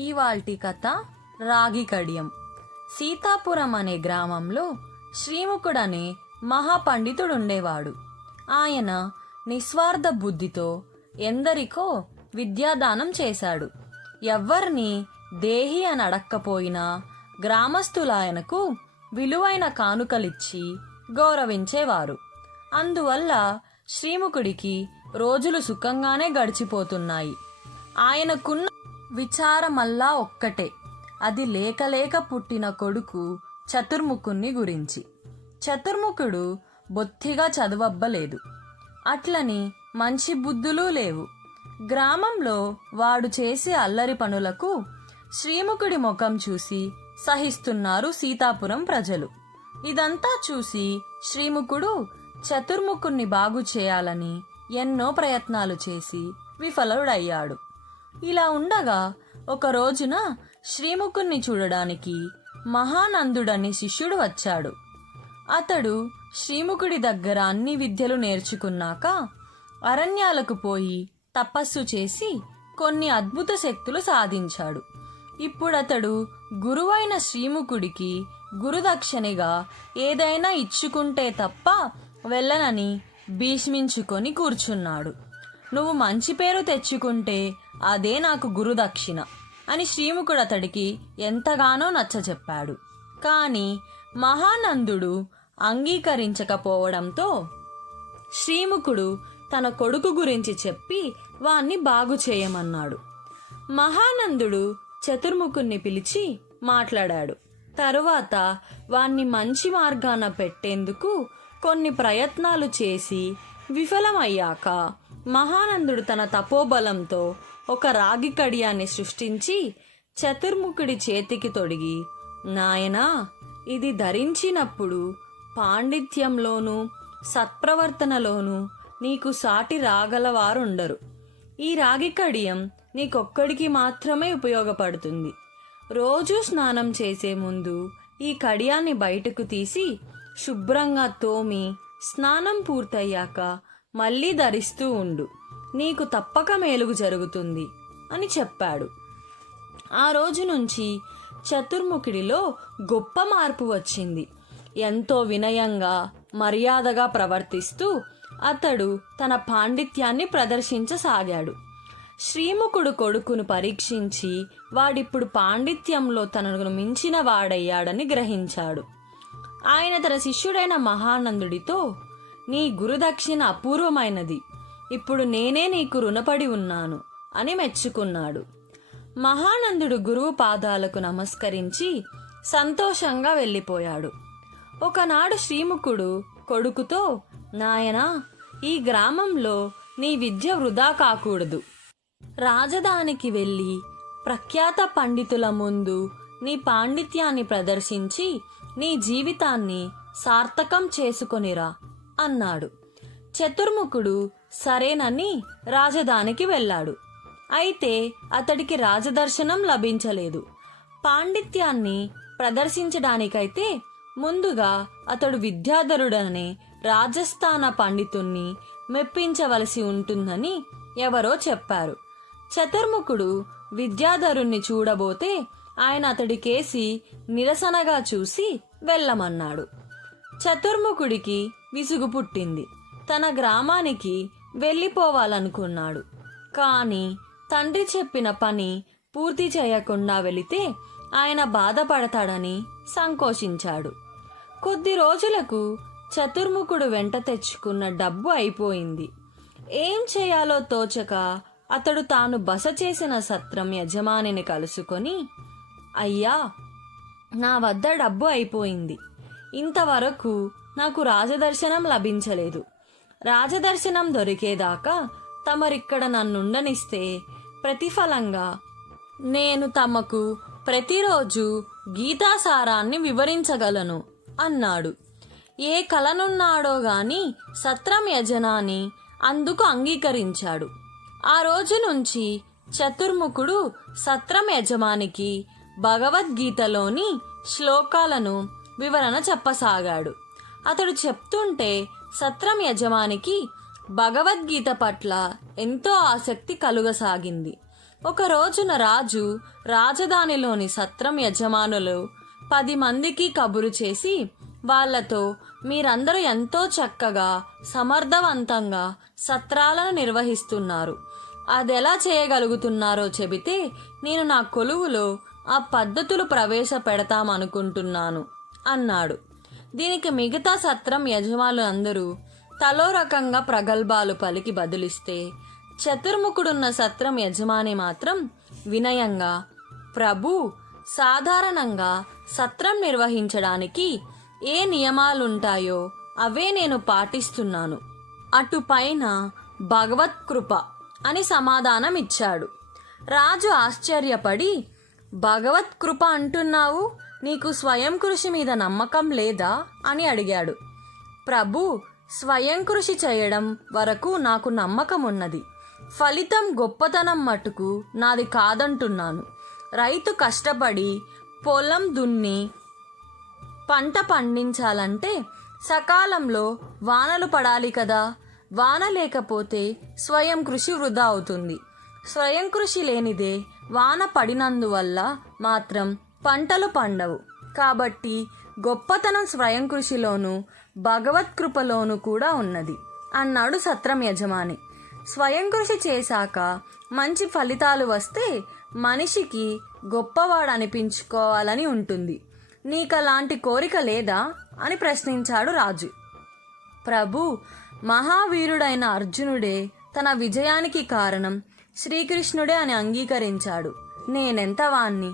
ఇవాల్టి కథ రాగి కడియం. సీతాపురం అనే గ్రామంలో శ్రీముఖుడనే మహాపండితుడుండేవాడు. ఆయన నిస్వార్థ బుద్ధితో ఎందరికో విద్యాదానం చేశాడు. ఎవ్వర్ని దేహి అని అడక్కపోయినా గ్రామస్తులాయనకు విలువైన కానుకలిచ్చి గౌరవించేవారు. అందువల్ల శ్రీముఖుడికి రోజులు సుఖంగానే గడిచిపోతున్నాయి. ఆయనకున్న విచారమల్లా ఒక్కటే, అది లేక పుట్టిన కొడుకు చతుర్ముఖుణ్ణి గురించి. చతుర్ముఖుడు బొత్తిగా చదువబ్బలేదు, అట్లని మంచి బుద్ధులు లేవు. గ్రామంలో వాడు చేసే అల్లరి పనులకు శ్రీముఖుడి ముఖం చూసి సహిస్తున్నారు సీతాపురం ప్రజలు. ఇదంతా చూసి శ్రీముఖుడు చతుర్ముఖుణ్ణి బాగు చేయాలని ఎన్నో ప్రయత్నాలు చేసి విఫలుడయ్యాడు. ఇలా ఉండగా ఒక రోజున శ్రీముఖుణ్ణి చూడడానికి మహానందుడని శిష్యుడు వచ్చాడు. అతడు శ్రీముఖుడి దగ్గర అన్ని విద్యలు నేర్చుకున్నాక అరణ్యాలకు పోయి తపస్సు చేసి కొన్ని అద్భుత శక్తులు సాధించాడు. ఇప్పుడతడు గురువైన శ్రీముఖుడికి గురుదక్షిణగా ఏదైనా ఇచ్చుకుంటే తప్ప వెళ్ళనని భీష్మించుకొని కూర్చున్నాడు. నువ్వు మంచి పేరు తెచ్చుకుంటే అదే నాకు గురుదక్షిణ అని శ్రీముఖుడు అతడికి ఎంతగానో నచ్చచెప్పాడు. కాని మహానందుడు అంగీకరించకపోవడంతో శ్రీముఖుడు తన కొడుకు గురించి చెప్పి వాణ్ణి బాగు చేయమన్నాడు. మహానందుడు చతుర్ముఖుణ్ణి పిలిచి మాట్లాడాడు. తరువాత వాణ్ణి మంచి మార్గాన పెట్టేందుకు కొన్ని ప్రయత్నాలు చేసి విఫలమయ్యాక మహానందుడు తన తపోబలంతో ఒక రాగి కడియాన్ని సృష్టించి చతుర్ముఖుడి చేతికి తొడిగి, నాయనా, ఇది ధరించినప్పుడు పాండిత్యంలోనూ సత్ప్రవర్తనలోనూ నీకు సాటి రాగలవారుండరు. ఈ రాగి కడియం నీకొక్కడికి మాత్రమే ఉపయోగపడుతుంది. రోజూ స్నానం చేసే ముందు ఈ కడియాన్ని బయటకు తీసి శుభ్రంగా తోమి స్నానం పూర్తయ్యాక మళ్ళీ ధరిస్తూ ఉండు. నీకు తప్పక మేలుగు జరుగుతుంది అని చెప్పాడు. ఆ రోజు నుంచి చతుర్ముఖుడిలో గొప్ప మార్పు వచ్చింది. ఎంతో వినయంగా మర్యాదగా ప్రవర్తిస్తూ అతడు తన పాండిత్యాన్ని ప్రదర్శించసాగాడు. శ్రీముఖుడు కొడుకును పరీక్షించి వాడిప్పుడు పాండిత్యంలో తనను మించిన వాడయ్యాడని గ్రహించాడు. ఆయన తన శిష్యుడైన మహానందుడితో, నీ గురుదక్షిణ అపూర్వమైనది, ఇప్పుడు నేనే నీకు రుణపడి ఉన్నాను అని మెచ్చుకున్నాడు. మహానందుడు గురువు పాదాలకు నమస్కరించి సంతోషంగా వెళ్ళిపోయాడు. ఒకనాడు శ్రీముఖుడు కొడుకుతో, నాయనా, ఈ గ్రామంలో నీ విద్య వృధా కాకూడదు. రాజధానికి వెళ్ళి ప్రఖ్యాత పండితుల ముందు నీ పాండిత్యాన్ని ప్రదర్శించి నీ జీవితాన్ని సార్థకం చేసుకొనిరా అన్నాడు. చతుర్ముఖుడు సరేనని రాజధానికి వెళ్ళాడు. అయితే అతడికి రాజదర్శనం లభించలేదు. పాండిత్యాన్ని ప్రదర్శించడానికైతే ముందుగా అతడు విద్యాధరుడనే రాజస్థాన పండితుణ్ణి మెప్పించవలసి ఉంటుందని ఎవరో చెప్పారు. చతుర్ముఖుడు విద్యాధరుణ్ణి చూడబోతే ఆయన అతడికేసి నిరసనగా చూసి వెళ్ళమన్నాడు. చతుర్ముఖుడికి విసుగు పుట్టింది. తన గ్రామానికి వెళ్ళిపోవాలనుకున్నాడు. కాని తండ్రి చెప్పిన పని పూర్తి చేయకుండా వెళితే ఆయన బాధపడతాడని సంకోచించాడు. కొద్ది రోజులకు చతుర్ముఖుడు వెంట తెచ్చుకున్న డబ్బు అయిపోయింది. ఏం చేయాలో తోచక అతడు తాను బస చేసిన సత్రం యజమానిని కలుసుకొని, అయ్యా, నా వద్ద డబ్బు అయిపోయింది. ఇంతవరకు నాకు రాజదర్శనం లభించలేదు. రాజదర్శనం దొరికేదాకా తమరిక్కడ నన్నుండనిస్తే ప్రతిఫలంగా నేను తమకు ప్రతిరోజు గీతాసారాన్ని వివరించగలను అన్నాడు. ఏ కలనున్నాడో గాని సత్రం యజమాని అందుకు అంగీకరించాడు. ఆ రోజు నుంచి చతుర్ముఖుడు సత్రం యజమానికి భగవద్గీతలోని శ్లోకాలను వివరణ చెప్పసాగాడు. అతడు చెప్తుంటే సత్రం యజమానికి భగవద్గీత పట్ల ఎంతో ఆసక్తి కలుగసాగింది. ఒక రోజున రాజు రాజధానిలోని సత్రం యజమానులు 10 మందికి కబురు చేసి వాళ్లతో, మీరందరూ ఎంతో చక్కగా సమర్థవంతంగా సత్రాలను నిర్వహిస్తున్నారు. అదెలా చేయగలుగుతున్నారో చెబితే నేను నా కొలువులో ఆ పద్ధతులు ప్రవేశపెడతామనుకుంటున్నాను అన్నాడు. దీనికి మిగతా సత్రం యజమానులు అందరూ తలో రకంగా ప్రగల్భాలు పలికి బదులిస్తే, చతుర్ముఖుడున్న సత్రం యజమాని మాత్రం వినయంగా, ప్రభు, సాధారణంగా సత్రం నిర్వహించడానికి ఏ నియమాలుంటాయో అవే నేను పాటిస్తున్నాను. అటుపైన భగవత్కృప అని సమాధానం ఇచ్చాడు. రాజు ఆశ్చర్యపడి, భగవత్కృప అంటున్నావు, నీకు స్వయం కృషి మీద నమ్మకం లేదా అని అడిగాడు. ప్రభు, స్వయం కృషి చేయడం వరకు నాకు నమ్మకం ఉన్నది. ఫలితం గొప్పతనం మటుకు నాది కాదంటున్నాను. రైతు కష్టపడి పొలం దున్ని పంట పండించాలంటే సకాలంలో వానలు పడాలి కదా. వాన లేకపోతే స్వయం కృషి వృధా అవుతుంది. స్వయం కృషి లేనిదే వాన పడినందువల్ల మాత్రం పంటలు పండవు. కాబట్టి గొప్పతనం స్వయం కృషిలోనూ భగవత్కృపలోనూ కూడా ఉన్నది అన్నాడు సత్రం యజమాని. స్వయం కృషి చేశాక మంచి ఫలితాలు వస్తే మనిషికి గొప్పవాడు అనిపించుకోవాలని ఉంటుంది. నీకలాంటి కోరిక లేదా అని ప్రశ్నించాడు రాజు. ప్రభు, మహావీరుడైన అర్జునుడే తన విజయానికి కారణం శ్రీకృష్ణుడే అని అంగీకరించాడు. నేనెంత వాణ్ణి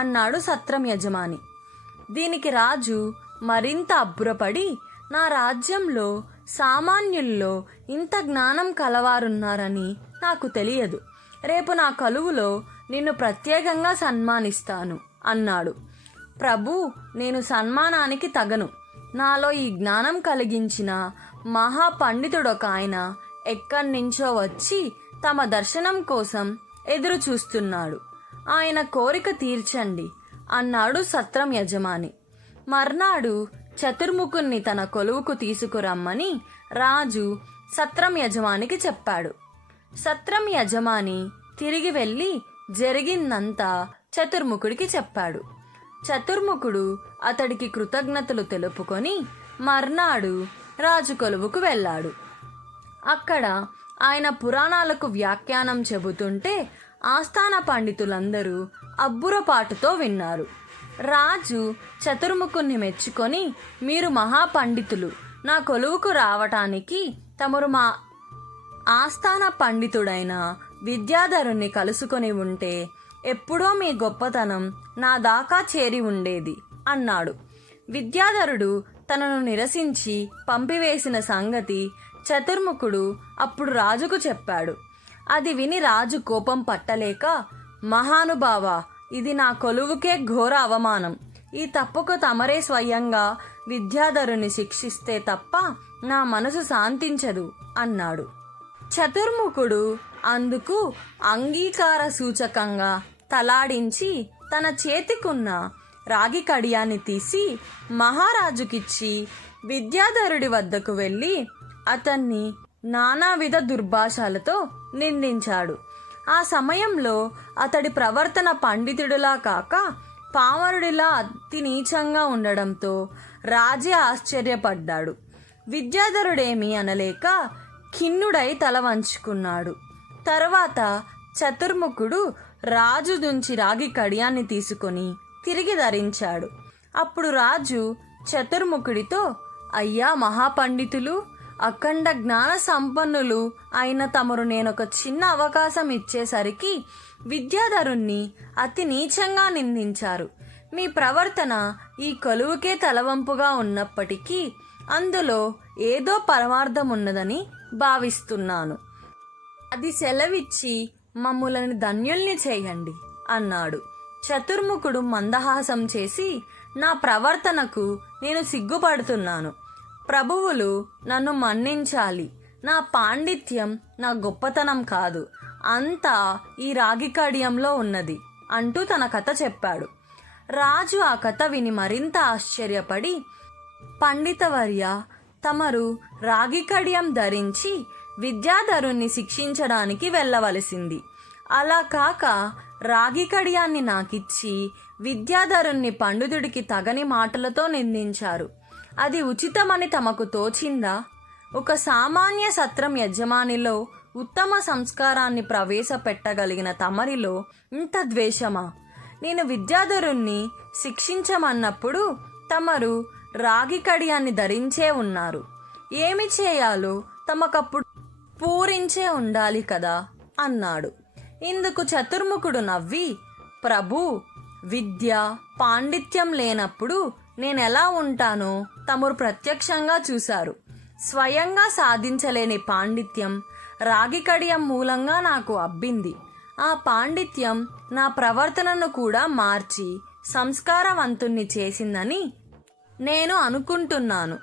అన్నాడు సత్రం యజమాని. దీనికి రాజు మరింత అబ్బురపడి, నా రాజ్యంలో సామాన్యుల్లో ఇంత జ్ఞానం కలవారున్నారని నాకు తెలియదు. రేపు నా కొలువులో నిన్ను ప్రత్యేకంగా సన్మానిస్తాను అన్నాడు. ప్రభు, నేను సన్మానానికి తగను. నాలో ఈ జ్ఞానం కలిగించిన మహాపండితుడొక ఆయన ఎక్కడి నుంచో వచ్చి తమ దర్శనం కోసం ఎదురు చూస్తున్నాడు. ఆయన కోరిక తీర్చండి అన్నాడు సత్రం యజమాని. మర్నాడు చతుర్ముఖుణ్ణి తన కొలువుకు తీసుకురమ్మని రాజు సత్రం యజమానికి చెప్పాడు. సత్రం యజమాని తిరిగి వెళ్ళి జరిగిందంతా చతుర్ముఖుడికి చెప్పాడు. చతుర్ముఖుడు అతడికి కృతజ్ఞతలు తెలుపుకొని మర్నాడు రాజు కొలువుకు వెళ్ళాడు. అక్కడ ఆయన పురాణాలకు వ్యాఖ్యానం చెబుతుంటే ఆస్థాన పండితులందరూ అబ్బురపాటుతో విన్నారు. రాజు చతుర్ముఖుణ్ణి మెచ్చుకొని, మీరు మహాపండితులు, నా కొలువుకు రావటానికి తమరు మా ఆస్థాన పండితుడైన విద్యాధరుణ్ణి కలుసుకొని ఉంటే ఎప్పుడో మీ గొప్పతనం నా దాకా చేరి ఉండేది అన్నాడు. విద్యాధరుడు తనను నిరసించి పంపివేసిన సంగతి చతుర్ముఖుడు అప్పుడు రాజుకు చెప్పాడు. అది విని రాజు కోపం పట్టలేక, మహానుభావ, ఇది నా కొలువుకే ఘోర అవమానం. ఈ తప్పుకు తమరే స్వయంగా విద్యాధరుని శిక్షిస్తే తప్ప నా మనసు శాంతించదు అన్నాడు. చతుర్ముఖుడు అందుకు అంగీకార సూచకంగా తలాడించి తన చేతికున్న రాగి కడియాన్ని తీసి మహారాజుకిచ్చి విద్యాధరుడి వద్దకు వెళ్ళి అతన్ని నానావిధ దుర్భాషలతో నిందించాడు. ఆ సమయంలో అతడి ప్రవర్తన పండితుడిలా కాక పామరుడిలా అతి నీచంగా ఉండడంతో రాజే ఆశ్చర్యపడ్డాడు. విద్యాధరుడేమీ అనలేక ఖిన్నుడై తల వంచుకున్నాడు. తర్వాత చతుర్ముఖుడు రాజు నుంచి రాగి కడియాన్ని తీసుకొని తిరిగి ధరించాడు. అప్పుడు రాజు చతుర్ముఖుడితో, అయ్యా మహాపండితులు, అఖండ జ్ఞాన సంపన్నులు అయిన తమరు నేనొక చిన్న అవకాశం ఇచ్చేసరికి విద్యాధరుణ్ణి అతి నీచంగా నిందించారు. మీ ప్రవర్తన ఈ కొలువుకే తలవంపుగా ఉన్నప్పటికీ అందులో ఏదో పరమార్థం ఉన్నదని భావిస్తున్నాను. అది సెలవిచ్చి మమ్ములను ధన్యుల్ని చేయండి అన్నాడు. చతుర్ముఖుడు మందహాసం చేసి, నా ప్రవర్తనకు నేను సిగ్గుపడుతున్నాను. ప్రభువులు నన్ను మన్నించాలి. నా పాండిత్యం నా గొప్పతనం కాదు, అంతా ఈ రాగి కడియంలో ఉన్నది అంటూ తన కథ చెప్పాడు. రాజు ఆ కథ విని మరింత ఆశ్చర్యపడి, పండితవర్య, తమరు రాగి కడియం ధరించి విద్యాధరుణ్ణి శిక్షించడానికి వెళ్ళవలసింది. అలా కాక రాగి కడియాన్ని నాకిచ్చి విద్యాధరుణ్ణి పండితుడికి తగని మాటలతో నిందించారు. అది ఉచితమని తమకు తోచిందా? ఒక సామాన్య సత్రం యజమానిలో ఉత్తమ సంస్కారాన్ని ప్రవేశపెట్టగలిగిన తమరిలో ఇంత ద్వేషమా? నేను విద్యాధరుణ్ణి శిక్షించమన్నప్పుడు తమరు రాగి కడియాన్ని ధరించే ఉన్నారు. ఏమి చేయాలో తమకప్పుడు పూరించే ఉండాలి కదా అన్నాడు. ఇందుకు చతుర్ముఖుడు నవ్వి, ప్రభూ, విద్య పాండిత్యం లేనప్పుడు నేనెలా ఉంటానో తమరు ప్రత్యక్షంగా చూశారు. స్వయంగా సాధించలేని పాండిత్యం రాగి కడియం మూలంగా నాకు అబ్బింది. ఆ పాండిత్యం నా ప్రవర్తనను కూడా మార్చి సంస్కారవంతుణ్ణి చేసిందని నేను అనుకుంటున్నాను.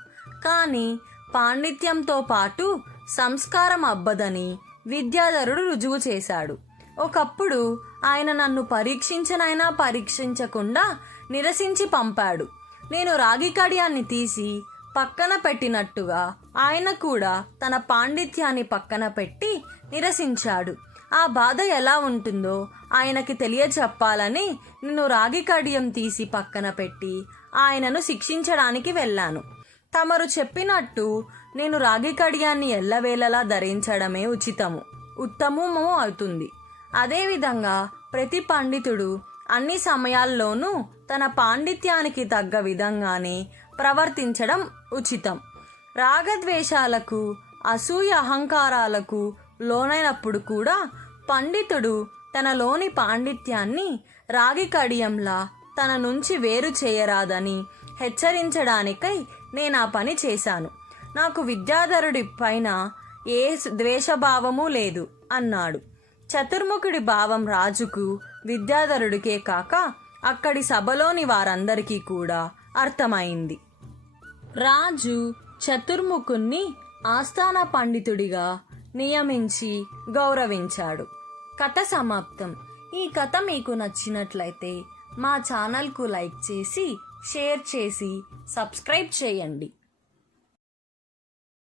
కానీ పాండిత్యంతో పాటు సంస్కారం అబ్బదని విద్యాధరుడు రుజువు చేశాడు. ఒకప్పుడు ఆయన నన్ను పరీక్షించకుండా నిరసించి పంపాడు. నేను రాగి కడియాన్ని తీసి పక్కన పెట్టినట్టుగా ఆయన కూడా తన పాండిత్యాన్ని పక్కన పెట్టి నిరసించాడు. ఆ బాధ ఎలా ఉంటుందో ఆయనకి తెలియచెప్పాలని నేను రాగి కడియం తీసి పక్కన పెట్టి ఆయనను శిక్షించడానికి వెళ్ళాను. తమరు చెప్పినట్టు నేను రాగి కడియాన్ని ఎల్లవేళలా ధరించడమే ఉత్తమము అవుతుంది. అదేవిధంగా ప్రతి పండితుడు అన్ని సమయాల్లోనూ తన పాండిత్యానికి తగ్గ విధంగానే ప్రవర్తించడం ఉచితం. రాగద్వేషాలకు, అసూయ అహంకారాలకు లోనైనప్పుడు కూడా పండితుడు తనలోని పాండిత్యాన్ని రాగి కడియంలా తన నుంచి వేరు చేయరాదని హెచ్చరించడానికై నేను ఆ పని చేశాను. నాకు విద్యాధరుడి పైన ఏ ద్వేషభావము లేదు అన్నాడు. చతుర్ముఖుడి భావం రాజుకు, విద్యాధరుడికే కాక అక్కడి సభలోని వారందరికీ కూడా అర్థమైంది. రాజు చతుర్ముఖుణ్ణి ఆస్థాన పండితుడిగా నియమించి గౌరవించాడు. కథ సమాప్తం. ఈ కథ మీకు నచ్చినట్లయితే మా ఛానల్కు లైక్ చేసి, షేర్ చేసి, సబ్స్క్రైబ్ చేయండి.